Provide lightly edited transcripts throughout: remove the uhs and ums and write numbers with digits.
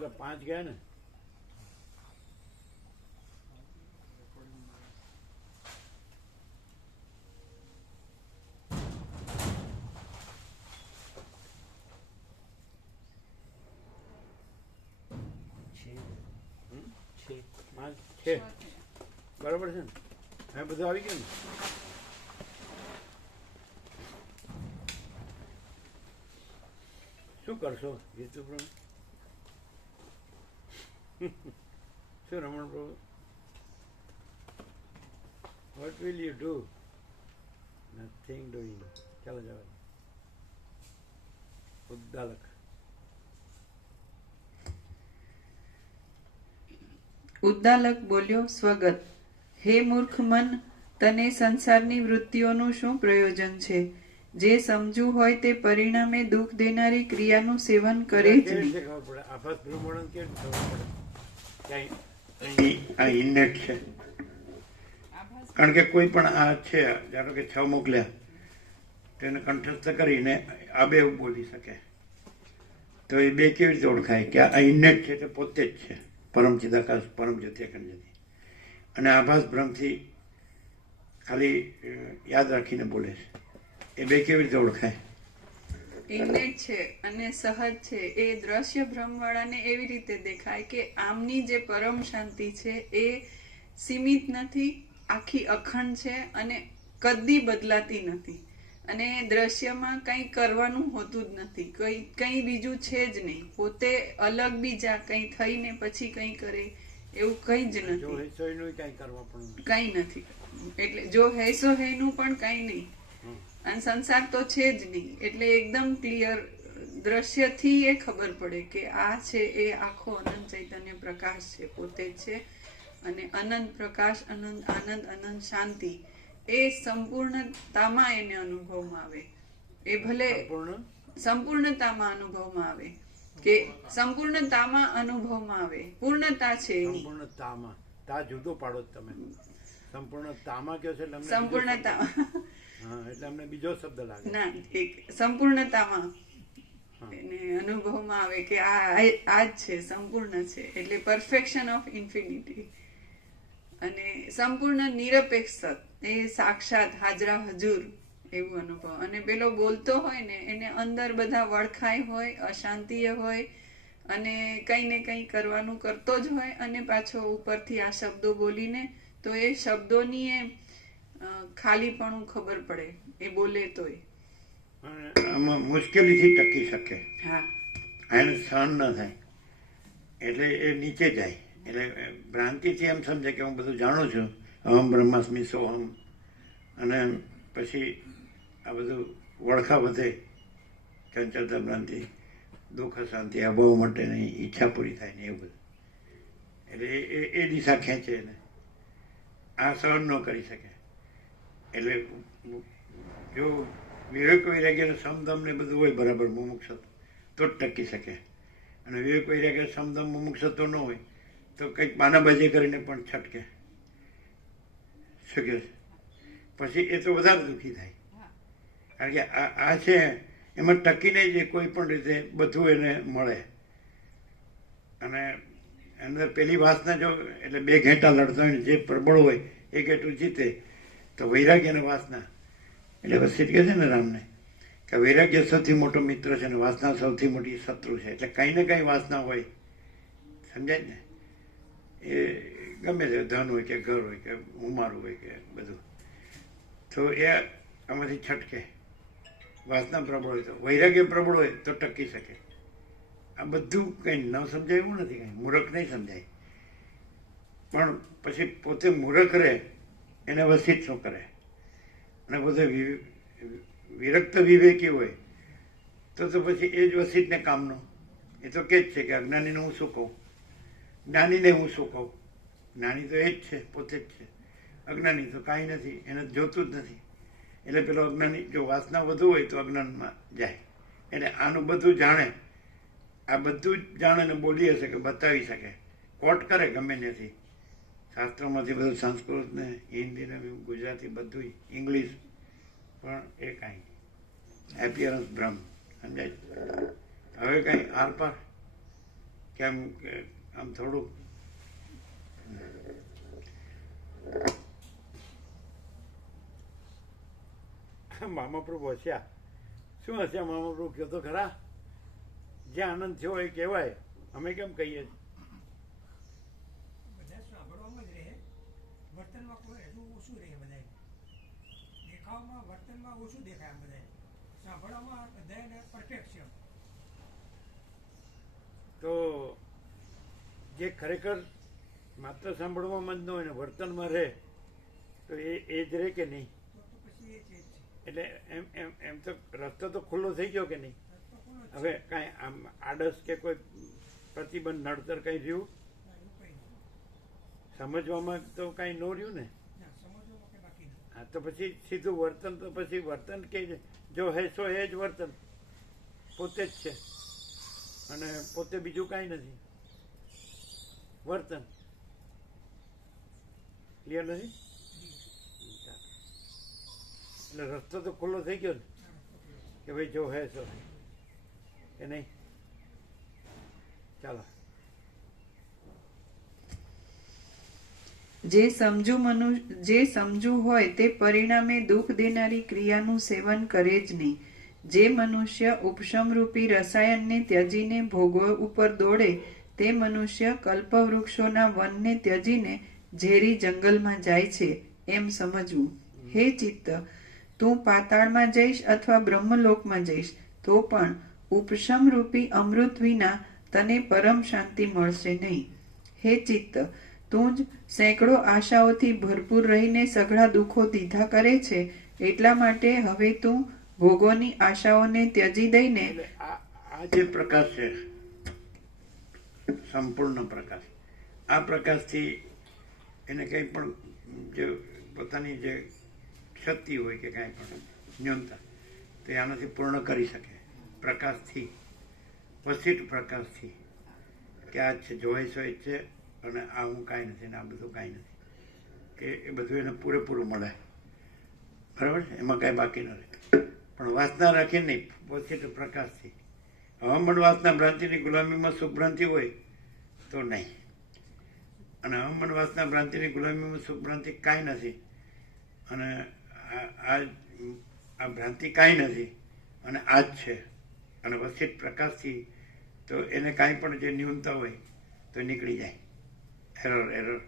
પેલા 5 ગયા ને છે બરાબર છે ને હવે બધું આવી ગયું ને શું કરશો જીતુ પ્રભુ શું રમણ પ્રભુ what will you do nothing doing ચાલો જવા ઉદ્દાલક ઉદ્દાલક બોલ્યો, સ્વગત. હે મૂર્ખ મન, તને સંસારની વૃત્તિઓનું શું પ્રયોજન છે? જે સમજવું હોય તે પરિણામે દુઃખ દેનારી ક્રિયાનું સેવન કરે જ નહીં. આ ઇન્નેટ છે, કારણ કે કોઈ પણ આ છે, ધારો કે 6 મોકલ્યા તેને કંઠસ્થ કરીને આ બે બોલી શકે, તો એ બે કેવી રીતે ઓળખાય કે આ ઇન્નેટ છે તે પોતે જ છે, પરમ ચિદાકાશ પરમ જ્યોતિ અખંડ જ્યોતિ, અને આભાસ ભ્રમથી ખાલી યાદ રાખીને બોલે છે. એ બે કેવી રીતે ઓળખાય? ઇન્નેટ છે અને સહજ છે. એ દ્રશ્ય ભ્રમવાળાને એવી રીતે દેખાય કે આમની જે પરમ શાંતિ છે એ સીમિત નથી, આખી અખંડ છે અને કદી બદલાતી નથી, અને દ્રશ્યમાં કંઈ કરવાનું હોતું જ નથી, કંઈ બીજું છે જ નહીં, પોતે અલગ બીજા કંઈ થઈને પછી કંઈ કરે એવું કંઈ જ નથી, કંઈ નથી. એટલે જો હૈસો હૈનું પણ કંઈ નહીં, અને સંસાર તો છે જ નહીં. એટલે એકદમ ક્લિયર દ્રશ્યથી એ ખબર પડે કે આ છે એ આખો અનંત ચૈતન્ય પ્રકાશ છે, પોતે જ છે, અને અનંત પ્રકાશ, અનંત આનંદ, અનંત શાંતિ એ સંપૂર્ણતામાં એને અનુભવમાં આવે. એ ભલે સંપૂર્ણતામાં અનુભવમાં આવે કે સંપૂર્ણતામાં અનુભવમાં આવે, પૂર્ણતા છે એની. સંપૂર્ણતામાં તા જુદો પાડો તમે, સંપૂર્ણતામાં કયો છે એટલે સંપૂર્ણતામાં એટલે અમને બીજો શબ્દ લાગે ના, એક સંપૂર્ણતામાં એને અનુભવમાં આવે કે આ જ છે, સંપૂર્ણ છે, એટલે પરફેક્શન ઓફ ઇન્ફિનિટી. અને સંપૂર્ણ નિરપેક્ષ એ સાક્ષાત હાજરા હજુર એવું અનુભવ. અને પેલો બોલતો હોય ને એને અંદર બધા વળખાય હોય, અશાંતિએ હોય, અને કંઈ ને કંઈ કરવાનું કરતો જ હોય, અને પાછો ઉપરથી આ શબ્દો બોલીને તો એ શબ્દોની એ ખાલીપણું ખબર પડે એ બોલે તોય. આમાં મુશ્કેલીથી ટકી શકે, હા, એને સહન ન થાય એટલે એ નીચે જાય. એટલે ભ્રાંતિથી એમ સમજે કે હું બધું જાણું છું, અહમ બ્રહ્માસ્મિ સોહમ, અને પછી આ બધું વળખા વધે, ચંચળતા ભ્રાંતિ, દુઃખ શાંતિ, અભાવ માટેની ઈચ્છા પૂરી થાય ને એવું બધું. એટલે એ દિશા ખેંચે એને, આ સહન ન કરી શકે. એટલે જો વિવેક વૈરાગ્ય સમદમ ને બધું હોય બરાબર મુમુક્ષત્વ તો જ ટકી શકે, અને વિવેક વૈરાગ્ય સમદમ મુમુક્ષત્વ ન હોય તો કંઈક બાનાબાજી કરીને પણ છટકે શકે, પછી એ તો વધારે દુઃખી થાય. કારણ કે આ છે એમાં ટકીને જ કોઈ પણ રીતે બધું એને મળે. અને અંદર પેલી વાસના જો એટલે બે ઘેટા લડતા હોય ને જે પ્રબળ હોય એ ઘેટું જીતે, તો વૈરાગ્ય અને વાસના, એટલે વસિત કહે છે ને રામને કે વૈરાગ્ય સૌથી મોટો મિત્ર છે અને વાસના સૌથી મોટી શત્રુ છે. એટલે કંઈ ને કંઈ વાસના હોય, સમજાય ને, એ ગમે તે ધન હોય કે ઘર હોય કે ઉમારું હોય કે બધું, તો એ આમાંથી છટકે. વાસના પ્રબળ હોય તો, વૈરાગ્ય પ્રબળ હોય તો ટકી શકે. આ બધું કંઈ ન સમજાય એવું નથી, કંઈ મૂર્ખ નહીં સમજાય, પણ પછી પોતે મૂર્ખ રહે એને વસિત શું કરે, અને પોતે વિરક્ત વિવેકી હોય તો પછી એ જ વસિતને કામનો. એ તો કે જ છે કે અજ્ઞાનીને હું શું કહું, જ્ઞાનીને હું શું કહું. જ્ઞાની તો એ જ છે, પોતે જ છે, અજ્ઞાની તો કાંઈ નથી, એને જોતું જ નથી. એટલે પેલો અજ્ઞાની જો વાસના વધુ હોય તો અજ્ઞાનમાં જાય. એટલે આનું બધું જાણે, આ બધું જ જાણે ને બોલી શકે, બતાવી શકે, કોટ કરે ગમે ત્યાંથી, શાસ્ત્રોમાંથી બધું, સંસ્કૃત ને હિન્દી ને ગુજરાતી બધું, ઇંગ્લિશ, પણ એ કાંઈ એપિયરન્સ ભ્રમ, સમજાય? હવે કાંઈ આરપાર કેમ કે આમ થોડુંક મામા પ્રભુ હસ્યા. શું હસ્યા મામા પ્રભુ? કહો તો ખરા. જે આનંદ થયો એ કહેવાય, અમે કેમ કહીએ? બધા સાંભળવામાં જ રહે, વર્તનમાં કોઈ હજુ ઓછું રહે. બધા દેખાવમાં વર્તનમાં ઓછું દેખાય. આમ બધા સાંભળવામાં બધાને પરફેક્ટ છે. તો જે ખરેખર માત્ર સાંભળવામાં જ ન હોય ને વર્તનમાં રહે તો એ જ રહે કે નહીં? તો પછી એ ચેજ છે. એટલે એમ એમ એમ તો રસ્તો તો ખુલ્લો થઈ ગયો કે નહીં? રસ્તો ખુલ્લો જ છે. હવે કાંઈ આમ આડસ કે કોઈ પ્રતિબંધ નડતર કંઈ રહ્યું? ના, એવું કંઈ નહીં. સમજવામાં તો કાંઈ ન રહ્યું ને? ના, સમજવામાં કંઈ બાકી નથી. હા, તો પછી સીધું વર્તન. તો પછી વર્તન કે જો હે સો એ જ વર્તન પોતે જ છે અને પોતે બીજું કાંઈ નથી. વર્તન ક્લિયર નથી? એટલે રસ્તો તો ખુલ્લો થઈ ગયો ને કે ભાઈ જો હે સો કે નહીં? ચાલો. જે સમજુ હોય તે પરિણામે દુઃખ દેનારી ક્રિયાનું સેવન કરે જ નહીં. જે મનુષ્ય ઉપશમરૂપી રસાયણને ત્યજીને ભોગવ ઉપર દોડે તે મનુષ્ય કલ્પવૃક્ષોના વનને ત્યજીને ઝેરી જંગલમાં જાય છે એમ સમજવું. હે ચિત્ત, તું પાતાળમાં જઈશ અથવા બ્રહ્મલોકમાં જઈશ તો પણ ઉપશમરૂપી અમૃત વિના તને પરમ શાંતિ મળશે નહીં. હે ચિત્ત, તું જ સેંકડો આશાઓથી ભરપૂર રહીને સઘળા દુઃખો દીધા કરે છે, એટલા માટે હવે તું ભોગોની આશાઓને ત્યજી દઈને એટલે આ જે પ્રકાશ છે, સંપૂર્ણ પ્રકાશ, આ પ્રકાશથી એને કંઈ પણ જે પોતાની જે શક્તિ હોય કે કાંઈ પણ ન્યૂનતા તે આનાથી પૂર્ણ કરી શકે. પ્રકાશથી, વસીટ પ્રકાશથી કે આ છે જોઈ સોય છે અને આ હું કાંઈ નથી ને આ બધું કાંઈ નથી, કે એ બધું એને પૂરેપૂરું મળે. બરાબર છે? એમાં કાંઈ બાકી ન રહે. પણ વાસના રાખીને નહીં, વસીટ પ્રકાશથી. હવામન વાસના ભ્રાંતિની ગુલામીમાં શુભભ્રાંતિ હોય તો નહીં. અને હવામન વાસના ભ્રાંતિની ગુલામીમાં શુભભ્રાંતિ કાંઈ નથી. અને આ ભ્રાંતિ કાંઈ નથી અને આ જ છે. અને વસીટ પ્રકાશથી તો એને કાંઈ પણ જે ન્યૂનતા હોય તો નીકળી જાય. એરર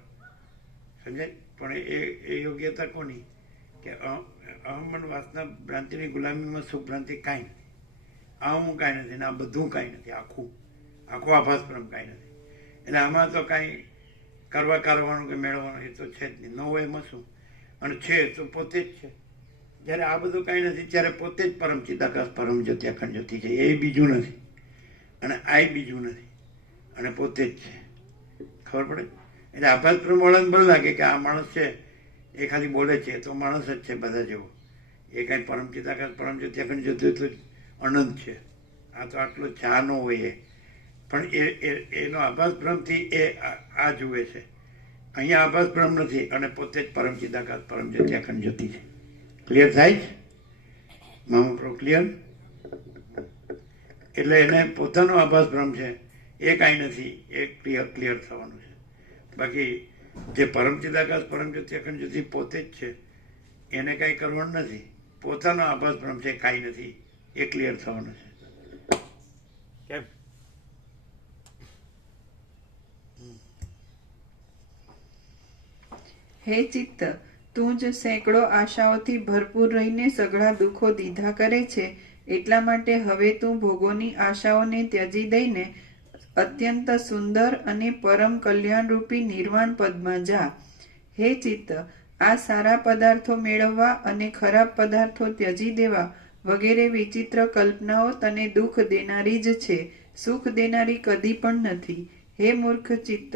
સમજાય? પણ એ યોગ્યતા કોની? કે અહમન વાસના ભ્રાંતિની ગુલામીમાં શુભભ્રાંતિ કાંઈ નથી. આ હું કાંઈ નથી ને આ બધું કાંઈ નથી. આખો આભાસપ્રમ કાંઈ નથી. એટલે આમાં તો કાંઈ કરવાનું કે મેળવવાનું એ તો છે જ નહીં. ન હોય એમાં શું? અને છે તો પોતે જ છે. જ્યારે આ બધું કાંઈ નથી ત્યારે પોતે જ પરમ ચિદાકાશ પરમ જ્યોતિ અખંડ જ્યોતિ છે. એ બીજું નથી અને આ બીજું નથી અને પોતે જ છે. ખબર પડે? એટલે આભાસ પ્રમાણે બળ લાગે કે આ માણસ છે એ ખાલી બોલે છે તો માણસ જ છે બધા જેવો. એ કાંઈ પરમ ચિદાકાશ પરમ જ્યોતિ અખંડ જ્યોતિ તો અનંત છે. આ તો આટલો જ છે, આ ન હોય એ. પણ એનો આભાસ ભ્રમથી એ આ જુએ છે. અહીંયા આભાસ ભ્રમ નથી અને પોતે જ પરમ ચિદાકાશ પરમ જ્યોતિ અખંડ જ્યોતિ છે. ક્લિયર થાય છે મામા પ્રભુ? ક્લિયર? એટલે એને પોતાનો આભાસ ભ્રમ છે એ કાંઈ નથી, એ ક્લિયર થવાનું છે. બાકી જે પરમ ચિદાકાશ પરમ જ્યોતિ અખંડ જ્યોતિ પોતે જ છે એને કાંઈ કરવાનું નથી. પોતાનો આભાસ ભ્રમ છે કાંઈ નથી, એ ક્લિયર થવાનું છે. કેમ? હે ચિત્ત, તું જ સેંકડો આશાઓથી ભરપૂર રહીને સઘળા દુઃખો દીધા કરે છે, એટલા માટે હવે તું ભોગોની આશાઓને ત્યજી દઈને અત્યંત સુંદર અને પરમ કલ્યાણરૂપી નિર્વાણ પદમાં જા. હે ચિત્ત, આ સારા પદાર્થો મેળવવા અને ખરાબ પદાર્થો ત્યજી દેવા વગેરે વિચિત્ર કલ્પનાઓ તને દુઃખ દેનારી જ છે, સુખ દેનારી કદી પણ નથી. હે મૂર્ખ ચિત્ત,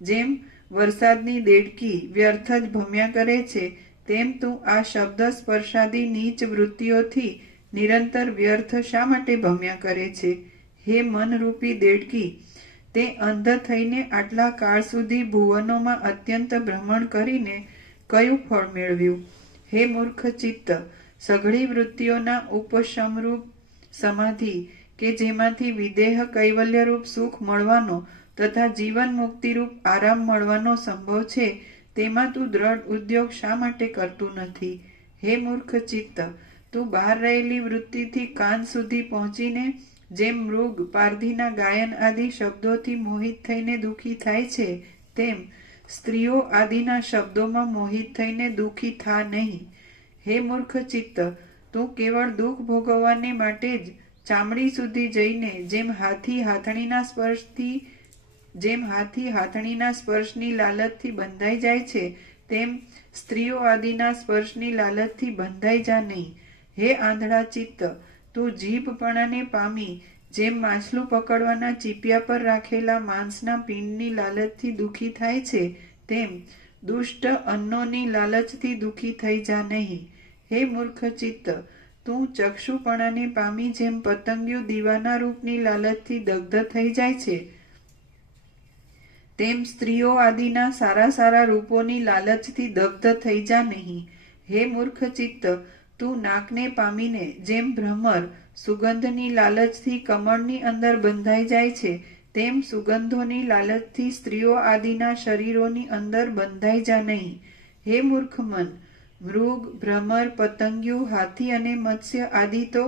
જેમ વરસાદની દેડકી વ્યર્થ જ ભમ્યા કરે છે, તેમ તું આ શબ્દ સ્પર્શાદી નીચ વૃત્તિઓથી નિરંતર વ્યર્થ શા માટે ભમ્યા કરે છે? હે મનરૂપી દેડકી, તે અંધ થઈને આટલા કાળ સુધી ભુવનોમાં અત્યંત ભ્રમણ કરીને કયું ફળ મેળવ્યું? હે મૂર્ખ ચિત્ત, સઘળી વૃત્તિઓના ઉપશમરૂપ સમાધિ કે જેમાંથી વિદેહ કૈવલ્યરૂપ સુખ મળવાનો તથા જીવન મુક્તિરૂપ આરામ મળવાનો સંભવ છે, તેમાં તું દ્રઢ ઉદ્યોગ શા માટે કરતું નથી? હે મૂર્ખ ચિત્ત, તું બહાર રહેલી વૃત્તિથી કાન સુધી પહોંચીને જેમ મૃગ પારધીના ગાયન આદિ શબ્દોથી મોહિત થઈને દુઃખી થાય છે, તેમ સ્ત્રીઓ આદિના શબ્દોમાં મોહિત થઈને દુઃખી થા નહીં. હે મૂર્ખ ચિત્ત, તું કેવળ દુઃખ ભોગવવાને માટે જ ચામડી સુધી જઈને જેમ હાથી હાથણીના સ્પર્શની લાલચથી બંધાઈ જાય છે, તેમ સ્ત્રીઓ આદિના સ્પર્શની લાલચથી બંધાઈ જા નહીં. હે આંધળા ચિત્ત, તું જીભપણાને પામી જેમ માછલું પકડવાના ચીપિયા પર રાખેલા માંસના પિંડની લાલચથી દુઃખી થાય છે, તેમ દુષ્ટ અન્નોની લાલચથી દુઃખી થઈ જા નહીં. હે મૂર્ખ ચિત્ત, તું ચક્ષુપણાને પામી જેમ પતંગિયું દીવાના રૂપની લાલચથી દગ્ધ થઈ જાય છે, તેમ સ્ત્રીઓ આદિના સારા સારા રૂપોની લાલચથી દગ્ધ થઈ જા નહીં. હે મૂર્ખ ચિત્ત, તું નાકને પામીને જેમ ભ્રમર સુગંધની લાલચથી કમળની અંદર બંધાઈ જાય છે, તેમ સુગંધોની લાલચથી સ્ત્રીઓ આદિના શરીરોની અંદર બંધાઈ જા નહીં. હે મૂર્ખ મન, મૃગ, ભ્રમર, પતંગિયું, હાથી અને મત્સ્ય આદિ તો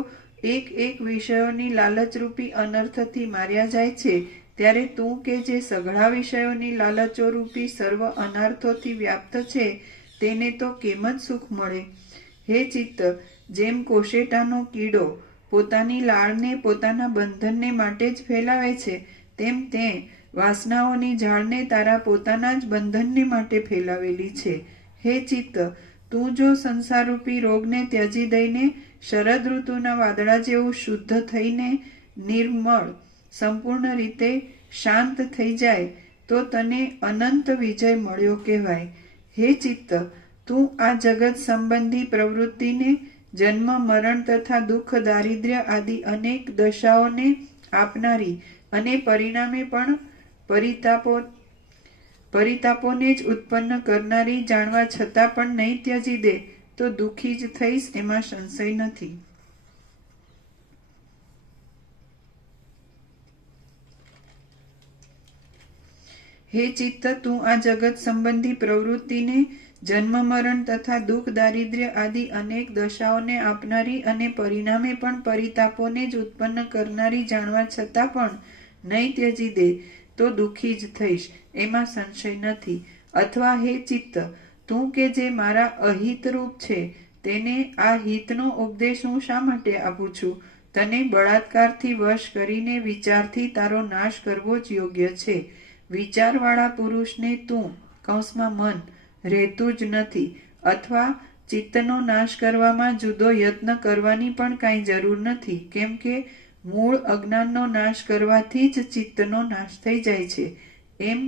એક એક વિષયોની લાલચરૂપી અનર્થથી માર્યા જાય છે, ત્યારે તું કે જે સઘળા વિષયોની લાલચો રૂપી સર્વ અનર્થોથી વ્યાપ્ત છે, તેને તો કેમ જ સુખ મળે? હે ચિત્ત, જેમ કોશેટાનો કીડો પોતાની લાળને પોતાના બંધનને માટે જ ફેલાવે છે, તેમ તે વાસનાઓની ઝાડને તારા પોતાના જ બંધનને માટે ફેલાવેલી છે. હે ચિત્ત, તું જો સંસારરૂપી રોગને ત્યજી દઈને શરદ ઋતુના વાદળા જેવું શુદ્ધ થઈને નિર્મળ સંપૂર્ણ રીતે શાંત થઈ જાય તો તને અનંત વિજય મળ્યો કહેવાય. હે ચિત્ત, તું આ જગત સંબંધી પ્રવૃત્તિને જન્મ, મરણ તથા દુઃખ, દારિદ્ર્ય આદિ અનેક દશાઓને આપનારી અને પરિણામે પણ પરિતાપોને જ ઉત્પન્ન કરનારી જાણવા છતાં પણ નહીં ત્યજી દે તો દુઃખી જ થઈશ, એમાં સંશય નથી. હે ચિત્ત, તું આ જગત સંબંધી પ્રવૃત્તિને જન્મ, મરણ તથા દુઃખ, દારિદ્ર્ય આદિ અનેક દશાઓને આપનારી અને પરિણામે પણ પરિતાપોને જ ઉત્પન્ન કરનારી જાણવા છતાં પણ નહીં ત્યજી દે તો દુઃખી જ થઈશ, એમાં સંશય નથી. અથવા હે ચિત્ત, તું કે જે મારા અહિત રૂપ છે, તેને આ હિતનો ઉપદેશ હું શા માટે આપું છું? તને બળાત્કારથી વશ કરીને વિચારથી તારો નાશ કરવો જ યોગ્ય છે. વિચારવાળા પુરુષને તું કૌંસમાં મન રહેતું જ નથી, અથવા ચિત્તનો નાશ કરવામાં જુદો યત્ન કરવાની પણ કાંઈ જરૂર નથી, કેમ કે મૂળ અજ્ઞાનનો નાશ કરવાથી જ ચિત્તનો નાશ થઈ જાય છે. એમ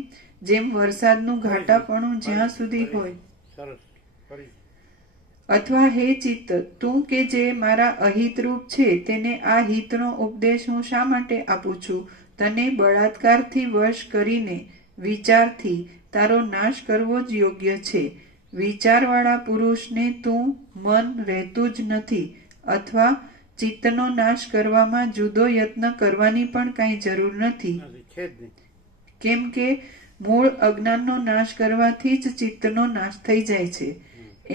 જેમ વરસાદનું ઘાટાપણું જ્યાં સુધી હોય. અથવા હે ચિત્ત, તું કે જે મારા અહિતરૂપ છે, તેને આ હિતનો ઉપદેશ હું શા માટે આપું છું? તને બળાત્કારથી વશ કરીને વિચારથી તારો નાશ કરવો જ યોગ્ય છે. વિચારવાળા પુરુષને તું મન રહેતું જ નથી, અથવા ચિત્તનો નાશ કરવામાં જુદો યત્ન કરવાની પણ કાંઈ જરૂર નથી, કેમ કે મૂળ અજ્ઞાનનો નાશ કરવાથી જ ચિત્તનો નાશ થઈ જાય છે.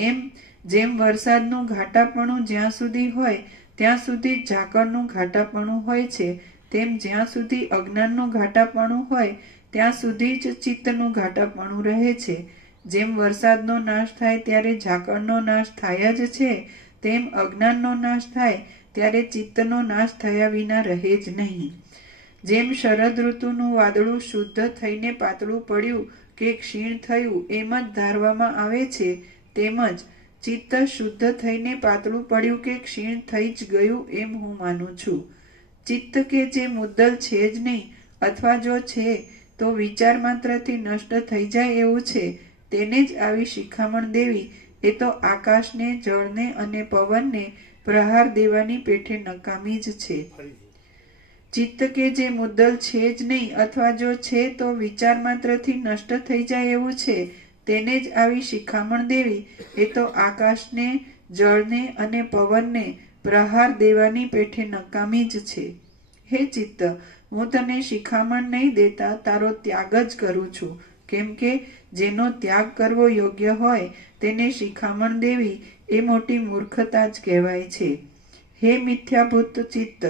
એમ જેમ વરસાદનું ઘાટાપણું જ્યાં સુધી હોય ત્યાં સુધી ઝાકળનું ઘાટાપણું હોય છે, તેમ જ્યાં સુધી અજ્ઞાનનું ઘાટાપણું હોય ત્યાં સુધી જ ચિત્તનું ઘાટાપણું રહે છે. જેમ વરસાદનો નાશ થાય ત્યારે ઝાકળનો નાશ થાય જ છે, તેમ અજ્ઞાનનો નાશ થાય ત્યારે ચિત્તનો નાશ થયા વિના રહે જ નહીં. જેમ શરદ ઋતુનું વાદળું શુદ્ધ થઈને પાતળું પડ્યું કે ક્ષીણ થયું એમ જ ધારવામાં આવે છે, તેમજ ચિત્ત શુદ્ધ થઈને પાતળું પડ્યું કે ક્ષીણ થઈ જ ગયું એમ હું માનું છું. ચિત્ત કે જે મુદ્દલ છે જ નહીં, અથવા જો છે તો વિચાર માત્રથી નષ્ટ થઈ જાય એવું છે, તેને જ આવી શિખામણ દેવી એ તો આકાશને, જળને અને પવનને પ્રહાર દેવાની પેઠે નકામી જ છે. ચિત્ત કે જે મુદ્દલ છે જ નહીં, અથવા જો છે તો વિચાર માત્રથી નષ્ટ થઈ જાય એવું છે, તેને જ આવી શિખામણ દેવી એ તો આકાશને, જળને અને પવનને પ્રહાર દેવાની પેઠે નકામી જ છે. હે ચિત્ત, હું તને શિખામણ નહીં દેતા તારો ત્યાગ જ કરું છું, કેમ કે જેનો ત્યાગ કરવો યોગ્ય હોય તેને શિખામણ દેવી એ મોટી મૂર્ખતા જ કહેવાય છે. હે મિથ્યાભૂત ચિત્ત,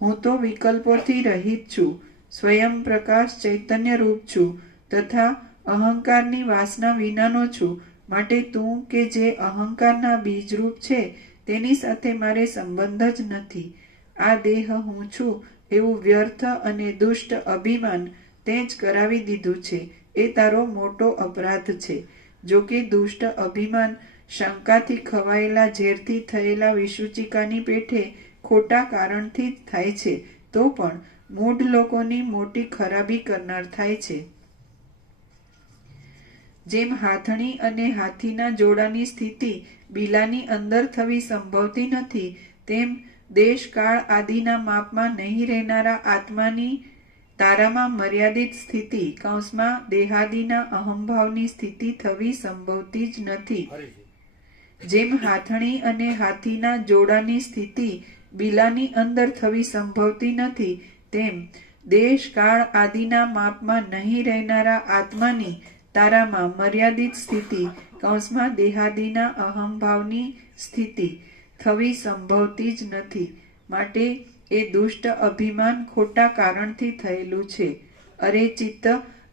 હું તો વિકલ્પોથી રહિત છું, સ્વયં પ્રકાશ ચૈતન્ય રૂપ છું તથા અહંકારની વાસના વિનાનો છું. માટે તું કે જે અહંકારના બીજરૂપ છે તેની સાથે મારે સંબંધ જ નથી. આ દેહ હું છું એવું વ્યર્થ અને દુષ્ટ અભિમાન તે જ કરાવી દીધું છે. એ તારો મોટો અપરાધ છે. જો કે દુષ્ટ અભિમાન શંકાથી ખવાયેલા ઝેરથી થયેલા વિસૂચિકાની પેઠે ખોટા કારણથી જ થાય છે, તો પણ મૂઢ લોકોની મોટી ખરાબી કરનાર થાય છે. જેમ હાથણી અને હાથીના જોડાની સ્થિતિ બીલાની અંદર થવી સંભવતી નથી, તેમ દેશ કાળ આદિના માપમાં નહીં રહેનારા આત્માની તારામાં મર્યાદિત સ્થિતિ દેહાદિના અહંભાવની સ્થિતિ થવી સંભવતી જ નથી. જેમ હાથણી અને હાથીના જોડાની સ્થિતિ બીલાની અંદર થવી સંભવતી નથી, તેમ દેશ કાળ આદિના માપમાં નહીં રહેનારા આત્માની તારામાં મર્યાદિત સ્થિતિ દેહાદિના અહંભાવની સ્થિતિ થવી સંભવતી જ નથી. માટે એ દુષ્ટ અભિમાન ખોટા કારણથી થયેલું છે. અરે ચિત્ત,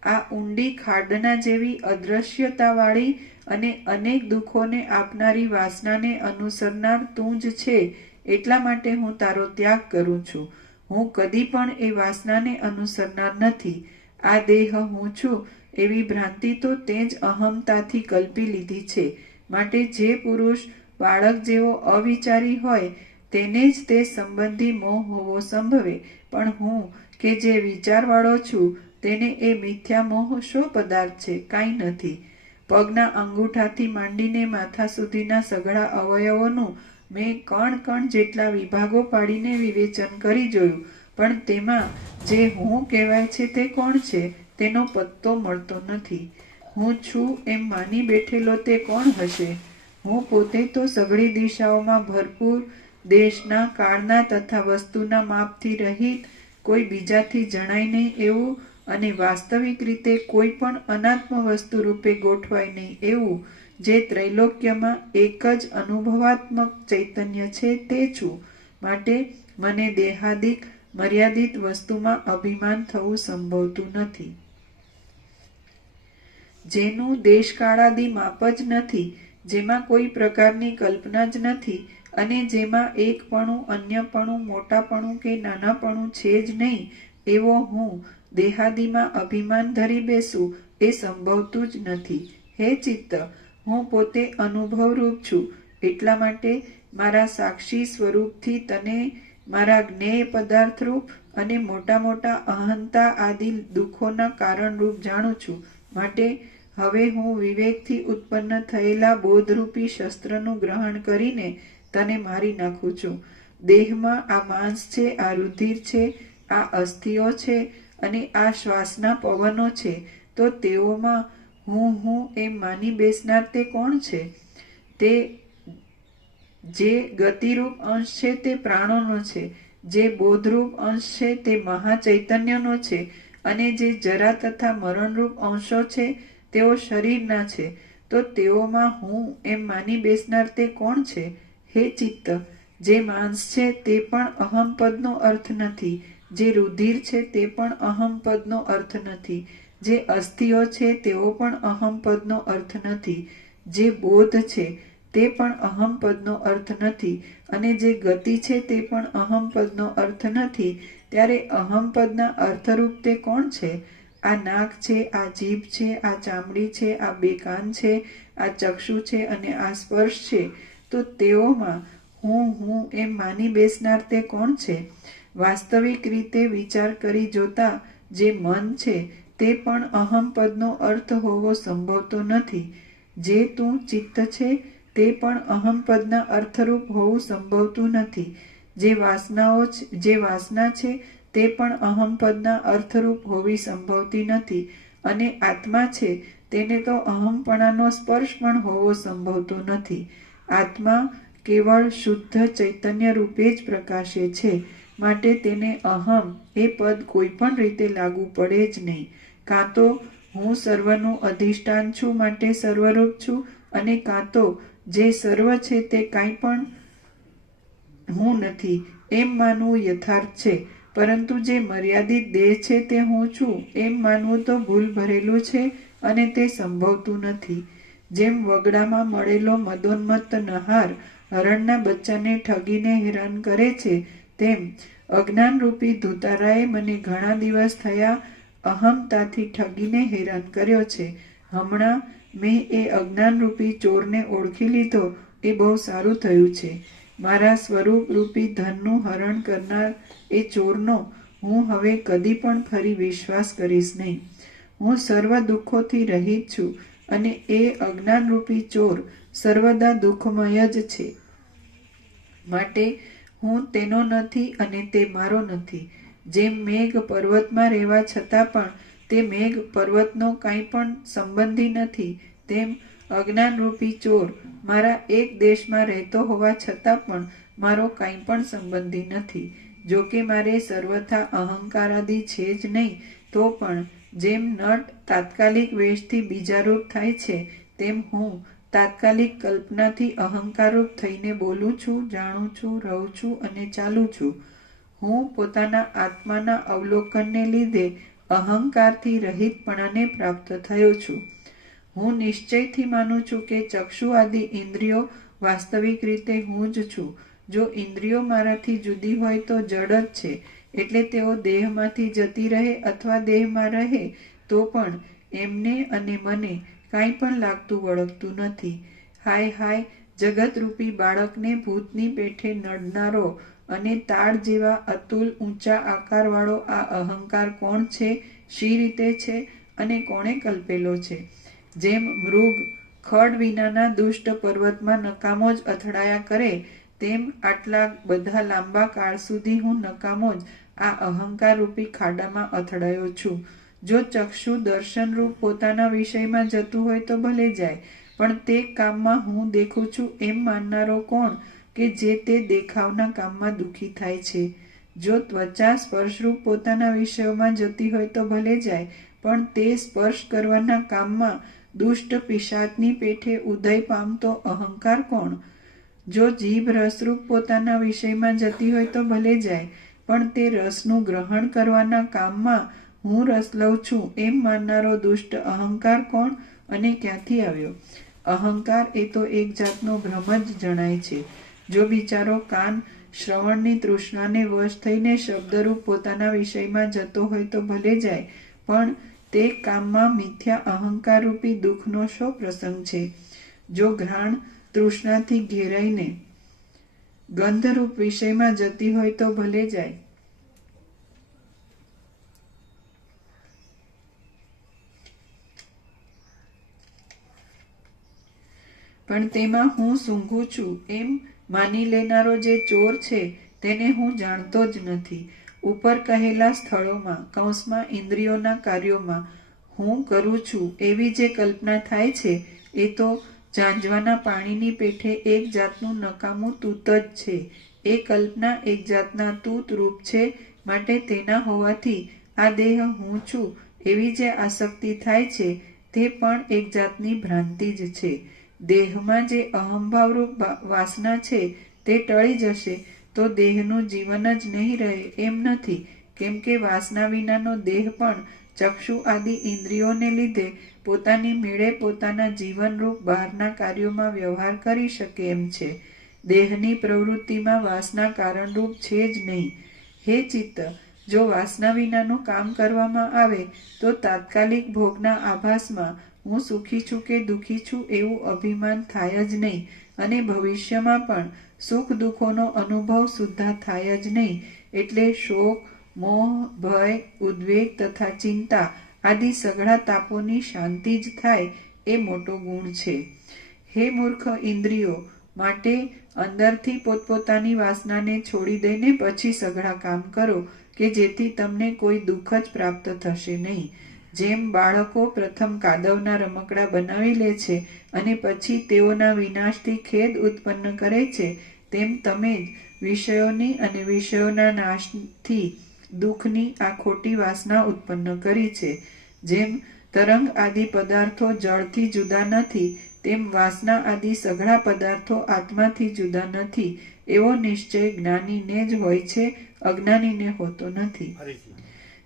આ ઊંડી ખાડના જેવી અદ્રશ્યતાવાળી અને અનેક દુઃખોને આપનારી વાસનાને અનુસરનાર તું જ છે. એટલા માટે હું તારો ત્યાગ કરું છું. હું કદી પણ એ વાસનાને અનુસરનાર નથી. આ દેહ હું છું એવી ભ્રાંતિ તો તે જ અહમતાથી કલ્પી લીધી છે. માટે જે પુરુષ બાળક જેવો અવિચારી હોય તેને જ તે સંબંધી મોહ હોવો સંભવે, પણ હું કે જે વિચારવાળો છું તેને એ મિથ્યા મોહ શો પદાર્થ છે? કાંઈ નથી. પગના અંગૂઠાથી માંડીને માથા સુધીના સઘળા અવયવોનું મેં કણ કણ જેટલા વિભાગો પાડીને વિવેચન કરી જોયું, પણ તેમાં જે હું કહેવાય છે તે કોણ છે તેનો પત્તો મળતો નથી. હું છું એમ માની બેઠેલો તે કોણ હશે? હું પોતે તો સઘળી દિશાઓમાં ભરપૂર, દેશના, કાળના તથા વસ્તુના માપથી રહિત, કોઈ બીજાથી જણાય નહીં એવું અને વાસ્તવિક રીતે કોઈ પણ અનાત્મ વસ્તુ રૂપે ગોઠવાય નહીં એવું જે ત્રૈલોક્યમાં એક જ અનુભવાત્મક ચૈતન્ય છે તે છું. માટે મને દેહાદિક મર્યાદિત વસ્તુમાં અભિમાન થવું સંભવતું નથી. જેનું દેશકાળાદિ માપ જ નથી, જેમાં કોઈ પ્રકારની કલ્પના જ નથી અને જેમાં એકપણું, અન્યપણું, મોટાપણું કે નાનાપણું છે જ નહીં, એવો હું દેહાદિમાં અભિમાન ધરી બેસું એ સંભવતું જ નથી. હે ચિત્ત, હું પોતે અનુભવરૂપ છું. એટલા માટે મારા સાક્ષી સ્વરૂપથી તને મારા જ્ઞેય પદાર્થરૂપ અને મોટા મોટા અહંતા આદિ દુઃખોના કારણરૂપ જાણું છું. માટે હવે હું વિવેકથી ઉત્પન્ન થયેલા બોધરૂપી શસ્ત્રનું ગ્રહણ કરીને તને મારી નાખું છું. દેહમાં આ માંસ છે, આ રુધિર છે, આ અસ્થિઓ છે અને આ શ્વાસના પવનો છે, તો તેઓમાં હું એમ માની બેસનાર તે કોણ છે? તે જે ગતિરૂપ અંશ છે તે પ્રાણોનો છે, જે બોધરૂપ અંશ છે તે મહાચૈતન્યનો છે અને જે જરા તથા મરણરૂપ અંશો છે તેઓ શરીરના છે, તો તેઓમાં હું એમ માની બેસનાર તે કોણ છે? હે ચિત્ત, જે માંસ છે તે પણ અહમપદનો અર્થ નથી, જે રુધિર છે તે પણ અહમપદનો અર્થ નથી, જે અસ્થિઓ છે તેઓ પણ અહમપદનો અર્થ નથી, જે બોધ છે તે પણ અહમપદનો અર્થ નથી અને જે ગતિ છે તે પણ અહમપદનો અર્થ નથી. ત્યારે અહમપદના અર્થરૂપ તે કોણ છે? આ નાક છે, આ જીભ છે, આ ચામડી છે, આ બે કાન છે, આ ચક્ષુ છે અને આ સ્પર્શ છે, તો તેઓમાં હું એમ માની બેસનાર તે કોણ છે? વાસ્તવિક રીતે વિચાર કરી જોતા જે મન છે તે પણ અહમપદનો અર્થ હોવો સંભવતો નથી. જે તું ચિત્ત છે તે પણ અહમપદના અર્થરૂપ હોવું સંભવતું નથી. જે વાસના છે તે પણ અહમપદના અર્થરૂપ હોવી સંભવતી નથી અને આત્મા છે તેને તો અહમપણાનો સ્પર્શ પણ હોવો સંભવતો નથી. આત્મા કેવળ શુદ્ધ ચૈતન્ય રૂપે જ પ્રકાશે છે. માટે તેને અહમ એ પદ કોઈ પણ રીતે લાગુ પડે જ નહીં. કાં તો હું સર્વનું અધિષ્ઠાન છું માટે સર્વરૂપ છું, અને કાં તો જે સર્વ છે તે કાંઈ પણ હું નથી એમ માનવું યથાર્થ છે. પરંતુ જે મર્યાદિત દેહ છે તે હું છું એમ માનવું તો ભૂલ ભરેલું છે અને તે સંભવતું નથી. જેમ વગડામાં મળેલો મદોન્મત્ત નહાર હરણના બચ્ચાને ઠગીને હેરાન કરે છે, તેમ અજ્ઞાનરૂપી ધુતારાએ મને ઘણા દિવસ થયા અહમતાથી ઠગીને હેરાન કર્યો છે. હમણાં મેં એ અજ્ઞાનરૂપી ચોરને ઓળખી લીધો એ બહુ સારું થયું છે. મારા સ્વરૂપરૂપી ધનનું હરણ કરનાર એ ચોરનો હું હવે કદી પણ ફરી વિશ્વાસ કરીશ નહીં. હું સર્વ દુઃખોથી રહિત છું અને એ અજ્ઞાનરૂપી ચોર સર્વદા દુઃખમય જ છે. માટે હું તેનો નથી અને તે મારો નથી. જેમ મેઘ પર્વતમાં રહેવા છતાં પણ તે મેઘ પર્વતનો કાંઈ પણ સંબંધી નથી, તેમ અજ્ઞાનરૂપી ચોર મારા એક દેશમાં રહેતો હોવા છતાં પણ મારો કાંઈ પણ સંબંધી નથી. જો કે મારે સર્વથા અહંકારાદિ છે જ નહીં, તો પણ જેમ નટ તાત્કાલિક વેશથી બીજારૂપ થાય છે, તેમ હું તાત્કાલિક કલ્પનાથી અહંકારરૂપ થઈને બોલું છું, જાણું છું, રહું છું અને ચાલું છું. હું પોતાના આત્માના અવલોકનને લીધે અહંકારથી રહિતપણાને પ્રાપ્ત થયો છું. હું નિશ્ચયથી માનું છું કે ચક્ષુ આદિ ઇન્દ્રિયો વાસ્તવિક રીતે હું જ છું. જો ઇન્દ્રિયો મારાથી જુદી હોય તો જડ જ છે, એટલે તેઓ દેહમાંથી જતી રહે અથવા દેહમાં રહે તો પણ એમને અને મને કાંઈ પણ લાગતું વળગતું નથી. હાય હાય, જગતરૂપી બાળકને ભૂતની પેઠે નડનારો અને તાડ જેવા અતુલ ઊંચા આકારવાળો આ અહંકાર કોણ છે, શી રીતે છે અને કોણે કલ્પેલો છે? જેમ મૃગ ખડ વિનાના દુષ્ટ પર્વતમાં નકામો જ અથડાયા કરે, તેમ આટલા બધા લાંબા કાળ સુધી હું નકામો જ આ અહંકાર રૂપી ખાડામાં અથડાયો છું. જો ચક્ષુ દર્શનરૂપ પોતાના વિષયમાં જતું હોય તો ભલે જાય, પણ તે કામમાં હું દેખું છું એમ માનનારો કોણ કે જે તે દેખાવના કામમાં દુઃખી થાય છે? જો ત્વચા સ્પર્શરૂપ પોતાના વિષયોમાં જતી હોય તો ભલે જાય, પણ તે સ્પર્શ કરવાના કામમાં દુષ્ટ પિશાચની પેઠે ઉદય પામતો અહંકાર કોણ? જો જીભ રસરૂપ પોતાના વિષયમાં જતી હોય તો ભલે જાય, પણ તે રસનું ગ્રહણ કરવાના કામમાં હું રસ લઉં છું એમ માનનારો દુષ્ટ અહંકાર કોણ અને ક્યાંથી આવ્યો? અહંકાર એ તો એક જાતનો ભ્રમ જ જણાય છે. જો બિચારો કાન શ્રવણની તૃષ્ણાને વશ થઈને શબ્દરૂપ પોતાના વિષયમાં જતો હોય તો ભલે જાય, પણ તે કામમાં મિથ્યા અહંકારરૂપી દુઃખનો શો પ્રસંગ છે? જો ઘ્રાણ તૃષ્ણાથી ઘેરાઈને ગંધરૂપ વિષયમાં જતી હોય તો ભલે જાય, પણ તેમાં હું સૂંઘું છું એમ માની લેનારો જે ચોર છે તેને હું જાણતો જ નથી. ઉપર કહેલા સ્થળોમાં કૌંસમાં ઇન્દ્રિયોના કાર્યોમાં હું કરું છું એવી જે કલ્પના થાય છે એ તો ઝાંઝવાના પાણીની પેઠે એક જાતનું નકામું તૂત જ છે. એ કલ્પના એક જાતના તૂત રૂપ છે, માટે તેના હોવાથી આ દેહ હું છું એવી જે આસક્તિ થાય છે તે પણ એક જાતની ભ્રાંતિ જ છે. દેહમાં જે અહંભાવરૂપ વાસના છે તે ટળી જશે તો દેહનું જીવન જ નહીં રહે એમ નથી, કેમ કે વાસના વિનાનો દેહ પણ ચક્ષુ આદિ ઇન્દ્રિયોને લીધે પોતાની મેળે પોતાના જીવનરૂપ બહારના કાર્યોમાં વ્યવહાર કરી શકે એમ છે. દેહની પ્રવૃત્તિમાં વાસના કારણરૂપ છે જ નહીં. હે ચિત્ત, જો વાસના વિનાનું કામ કરવામાં આવે તો તાત્કાલિક ભોગના આભાસમાં હું સુખી છું કે દુઃખી છું એવું અભિમાન થાય જ નહીં, અને ભવિષ્યમાં પણ સુખ દુઃખોનો અનુભવ સુદ્ધા થાય જ નહીં. એટલે શોક, મોહ, ભય, ઉદ્વેગ તથા ચિંતા આદિ સઘળા તાપોની શાંતિ જ થાય એ મોટો ગુણ છે. હે મૂર્ખ ઇન્દ્રિયો, માટે અંદરથી પોતપોતાની વાસનાને છોડી દઈને પછી સઘળા કામ કરો કે જેથી તમને કોઈ દુઃખ જ પ્રાપ્ત થશે નહીં. જેમ બાળકો પ્રથમ કાદવના રમકડા બનાવી લે છે અને પછી તેઓના વિનાશથી ખેદ ઉત્પન્ન કરે છે, તેમ તમે જ વિષયોની અને વિષયોના નાશથી દુઃખની આ ખોટી વાસના ઉત્પન્ન કરી છે. જેમ તરંગ આદિ પદાર્થો જળથી જુદા નથી, તેમ વાસના આદિ સઘળા પદાર્થો આત્માથી જુદા નથી એવો નિશ્ચય જ્ઞાનીને જ હોય છે, અજ્ઞાનીને હોતો નથી. ફરીથી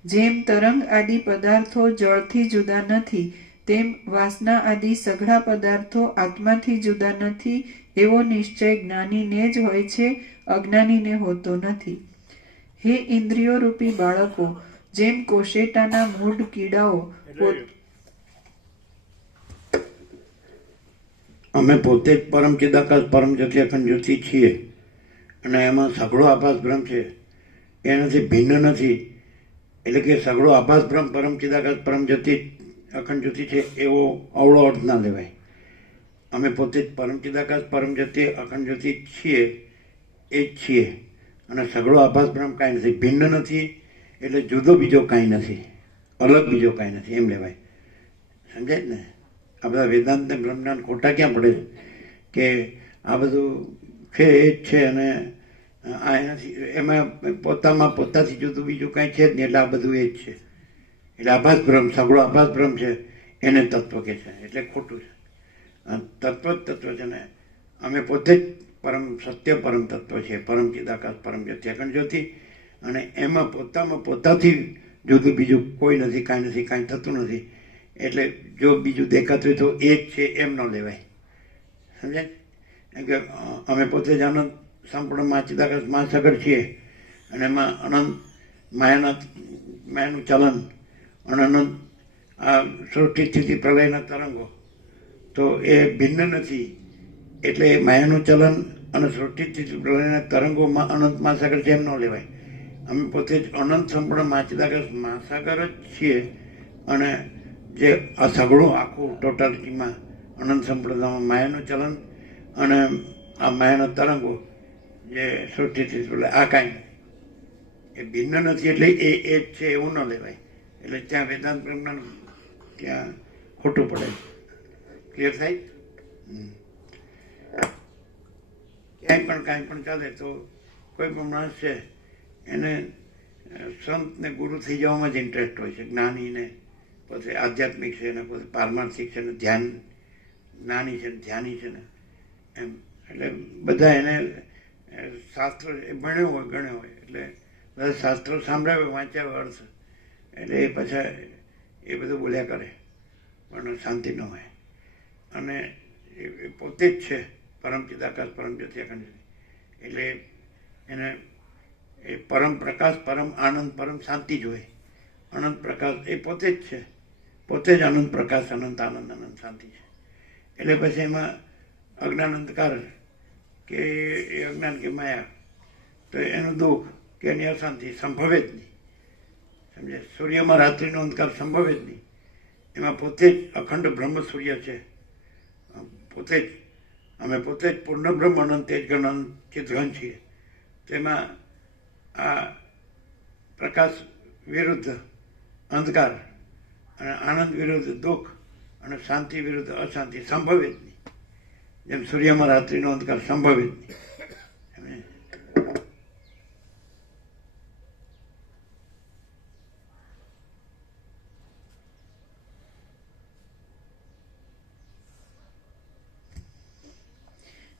જેમ તરંગ આદિ પદાર્થો જળથી જુદા નથી, તેમ વાસના આદિ સઘળા પદાર્થો આત્માથી જુદા નથી એવો નિશ્ચય જ્ઞાનીને જ હોય છે, અજ્ઞાનીને હોતો નથી. હે ઇન્દ્રિયો રૂપી બાળકો, જેમ કોશેટાના મૂઢ કીડાઓ અમે પોતે જ પરમ ચિદાકાશ પરમ જ્યોતિ અખંડ જ્યોતિ છીએ અને એમાં સઘળો આભાસ બ્રહ્મ છે, એનાથી ભિન્ન નથી. એટલે કે સઘળો આભાસ બ્રહ્મ પરમ ચિદાકાશ પરમ જ્યોતિ અખંડ જ્યોતિ છે એવો અવળો અર્થ ના લેવાય. અમે પોતે જ પરમ ચિદાકાશ પરમ જ્યોતિ અખંડ જ્યોતિ છીએ, એ જ છીએ. અને સઘળો આભાસ બ્રહ્મ કાંઈ નથી, ભિન્ન નથી, એટલે જુદો બીજો કાંઈ નથી, અલગ બીજો કાંઈ નથી એમ લેવાય. સમજાય ને? આ બધા વેદાંત ને બ્રહ્મજ્ઞાન ખોટા ક્યાં પડે છે કે આ બધું છે એ જ છે અને આ એનાથી એમાં પોતામાં પોતાથી જુદું બીજું કાંઈ છે જ નહીં, એટલે આ બધું એ જ છે. એટલે આભાસ બ્રહ્મ, સઘળો આભાસ બ્રહ્મ છે એને તત્વ કહે છે, એટલે ખોટું છે. તત્વ જ તત્વ છે ને અમે પોતે જ પરમ સત્ય પરમ તત્વ છે, પરમ ચિદાકાશ પરમ જ્યોતિ અખંડ જ્યોતિ. અને એમાં પોતામાં પોતાથી જુદું બીજું કોઈ નથી, કાંઈ નથી, કાંઈ થતું નથી. એટલે જો બીજું દેખાતું હોય તો એ જ છે એમ ન લેવાય. સમજાય? કેમ કે અમે પોતે જ અનંત સંપૂર્ણ ચિદાકાશ મહાસાગર છીએ અને એમાં અનંત માયાનું ચલન અને અનંત આ સૃષ્ટિ સ્થિતિ પ્રલયના તરંગો તો એ ભિન્ન નથી. એટલે માયાનું ચલન અને સૃષ્ટિ સ્થિતિ પ્રલયના તરંગોમાં અનંત મહાસાગર છે એમ ન લેવાય. અમે પોતે જ અનંત સંપૂર્ણ ચિદાકાશ મહાસાગર જ છીએ અને જે આ સઘળું આખું ટોટાલિટીમાં અનંત સંપ્રદાયમાં માયાનું ચલન અને આ માયાના તરંગો જે સૃષ્ટિથી આ કાંઈ નથી, એ ભિન્ન નથી. એટલે એ જ છે એવું ન લેવાય. એટલે ત્યાં વેદાંત બ્રહ્મજ્ઞાન ત્યાં ખોટું પડે. ક્લિયર થાય? કાંઈ પણ ચાલે તો કોઈ પણ માણસ છે એને સંત ને ગુરુ થઈ જવામાં જ ઇન્ટરેસ્ટ હોય છે. જ્ઞાનીને પોતે આધ્યાત્મિક છે ને પોતે પારમાર્થિક છે ને ધ્યાન જ્ઞાની છે ને ધ્યાની છે ને એમ. એટલે બધા એને શાસ્ત્રો ભણ્યો હોય ગણ્યો હોય એટલે બધા શાસ્ત્રો સાંભળ્યા હોય, વાંચ્યા હોય અર્થ, એટલે એ પાછા એ બધું બોલ્યા કરે પણ શાંતિ ન હોય. અને એ પોતે જ છે પરમ ચિદાકાશ પરમ જ્યોતિ અખંડ જ્યોતિ. એટલે એને એ પરમ પ્રકાશ, પરમ આનંદ, પરમ શાંતિ જ હોય. અનંત પ્રકાશ એ પોતે જ છે, પોતે જ અનંત પ્રકાશ, અનંત આનંદ, અનંત શાંતિ છે. એટલે પછી એમાં અજ્ઞાન અંધકાર કે એ અજ્ઞાન કે માયા તો એનું દુઃખ કે એની અશાંતિ સંભવે જ નહીં. સમજે? સૂર્યમાં રાત્રિનો અંધકાર સંભવે જ નહીં. એમાં પોતે જ અખંડ બ્રહ્મ સૂર્ય છે, પોતે જ અમે પોતે જ પૂર્ણ બ્રહ્મ અનંત તેજ ગણ અનંત ચિતઘન છીએ. તેમાં આ પ્રકાશ વિરુદ્ધ અંધકાર અને આનંદ વિરુદ્ધ દુઃખ અને શાંતિ વિરુદ્ધ અશાંતિ સંભવે જ નહીં. જેમ સૂર્યમાં રાત્રિનો અંધકાર સંભવે જ નહીં.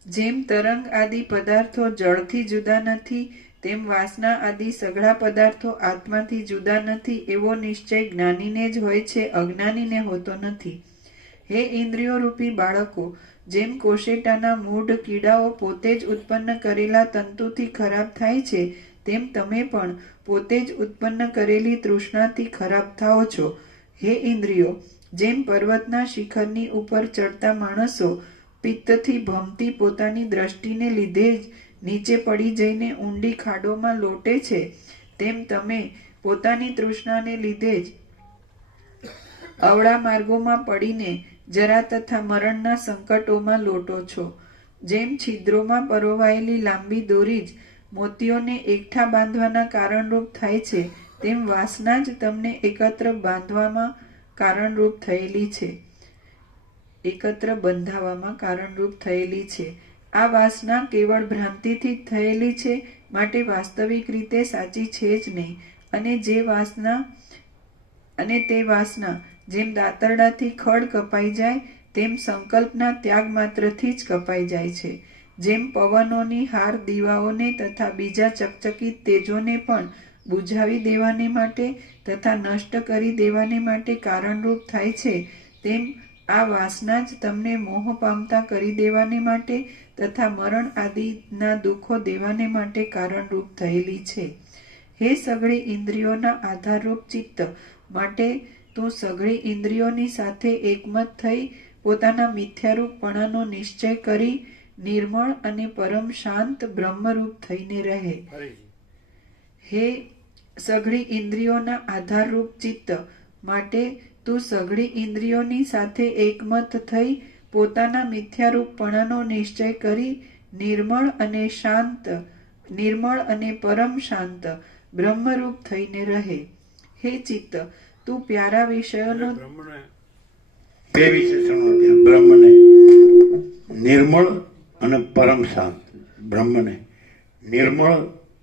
જેમ તરંગ આદિ પદાર્થો જળથી જુદા નથી, તેમ વાસના આદિ સઘળા પદાર્થો આત્માથી જુદા નથી એવો નિશ્ચય જ્ઞાનીને જ હોય છે, અજ્ઞાનીને હોતો નથી. હે ઇન્દ્રિયો રૂપી બાળકો, જેમ કોશેટાના મૂઢ કીડાઓ પોતે જ ઉત્પન્ન કરેલા તંતુથી ખરાબ થાય છે, તેમ તમે પણ પોતે જ ઉત્પન્ન કરેલી તૃષ્ણાથી ખરાબ થાઓ છો. હે ઇન્દ્રિયો, જેમ પર્વતના શિખરની ઉપર ચડતા માણસો પિત્તથી ભમતી પોતાની દ્રષ્ટિને લીધે જ નીચે પડી જઈને ઊંડી ખાડોમાં લોટે છે, તેમ તમે પોતાની તૃષ્ણાને લીધે જ અવળા માર્ગોમાં પડીને જરા તથા મરણના સંકટોમાં લોટો છો. જેમ છિદ્રોમાં પરોવાયેલી લાંબી દોરી જ મોતીઓને એકઠા બાંધવાના કારણરૂપ થાય છે, તેમ વાસના જ તમને એકત્ર બાંધવામાં કારણરૂપ થયેલી છે, એકત્ર બંધાવામાં કારણરૂપ થયેલી છે. આ વાસના કેવળ ભ્રાંતિથી જ થયેલી છે, માટે વાસ્તવિક રીતે સાચી છે જ નહીં. અને તે વાસના જેમ દાતરડાથી ખડ કપાઈ જાય તેમ સંકલ્પના ત્યાગ માત્રથી જ કપાઈ જાય છે. જેમ પવનોની હાર દીવાઓને તથા બીજા ચકચકિત તેજોને પણ બુઝાવી દેવાને માટે તથા નષ્ટ કરી દેવાને માટે કારણરૂપ થાય છે, તેમ આ વાસના જ તમને મોહ પામતા કરી દેવાને માટે તથા મરણ આદિના દુઃખો દેવાને માટે કારણરૂપ થયેલી છે. હે સઘળી ઇન્દ્રિયોના આધારરૂપ ચિત્ત, માટે તું સઘળી ઇન્દ્રિયોની સાથે એકમત થઈ પોતાના મિથ્યારૂપપણાનો નિશ્ચય કરી નિર્મળ અને પરમ શાંત બ્રહ્મરૂપ થઈને રહે. હે સઘળી ઇન્દ્રિયોના આધારરૂપ ચિત્ત, માટે તું સઘળી ઇન્દ્રિયોની સાથે એકમત થઈ પોતાના મિથ્યારૂપપણાનો નિશ્ચય કરી નિર્મળ અને પરમ શાંત બ્રહ્મરૂપ થઈને રહે. હે ચિત્ત, તું પ્યારા વિષયોનો બે વિશેષણો આપ્યા. બ્રહ્મને નિર્મળ અને પરમ શાંત. બ્રહ્મને નિર્મળ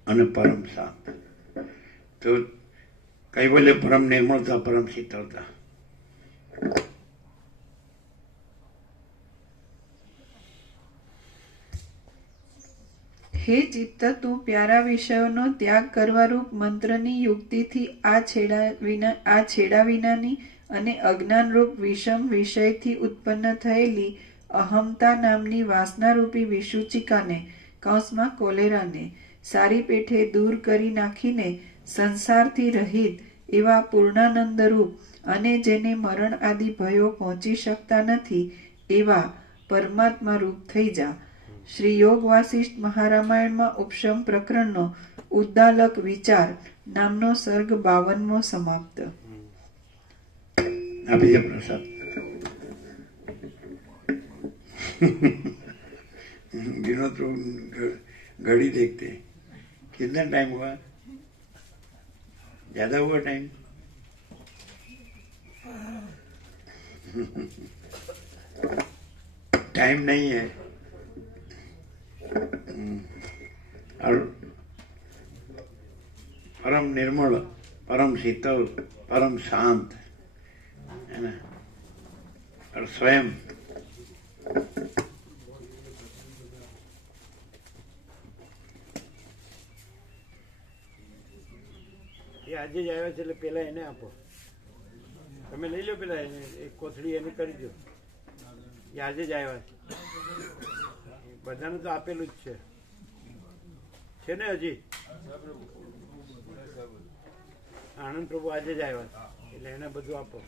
અને પરમ શાંત. તો કૈવલ્ય પરમ નિર્મળતા, પરમ શીતળતા. હે ચિત્ત, તું પ્યારા વિષયોનો ત્યાગ કરવારૂપ મંત્રની યુક્તિથી આ છેડા વિનાની અને અજ્ઞાનરૂપ વિષમ વિષયથી ઉત્પન્ન થયેલી અહમતા નામની વાસનારૂપી વિસૂચિકાને કોલેરાને સારી પેઠે દૂર કરી નાખીને સંસારથી રહિત એવા પૂર્ણાનંદરૂપ અને જેને મરણ આદિ ભયો પહોંચી શકતા નથી એવા પરમાત્મા રૂપ થઈ જા. શ્રી યોગ વાસિષ્ઠ મહારામાયણમાં ઉપશમ પ્રકરણનો ઉદ્દાલક વિચાર નામનો સર્ગ 52મો સમાપ્ત. આપી દે પ્રસાદ. गिनो तो घड़ी देखते कितना टाइम हुआ? ज्यादा हुआ टाइम? टाइम नहीं है. और परम निर्मल, परम शीतल, परम शांत है ना. और स्वयं આજે જ આવ્યા છે એટલે પેલા એને આપો. તમે લઈ લો, પેલા એને એક કોથળી એને કરી દો. એ આજે જ આવ્યા છે. બધાને તો આપેલું જ છે ને. હજી આનંદ પ્રભુ આજે જ આવ્યા છે એટલે એને બધું આપો.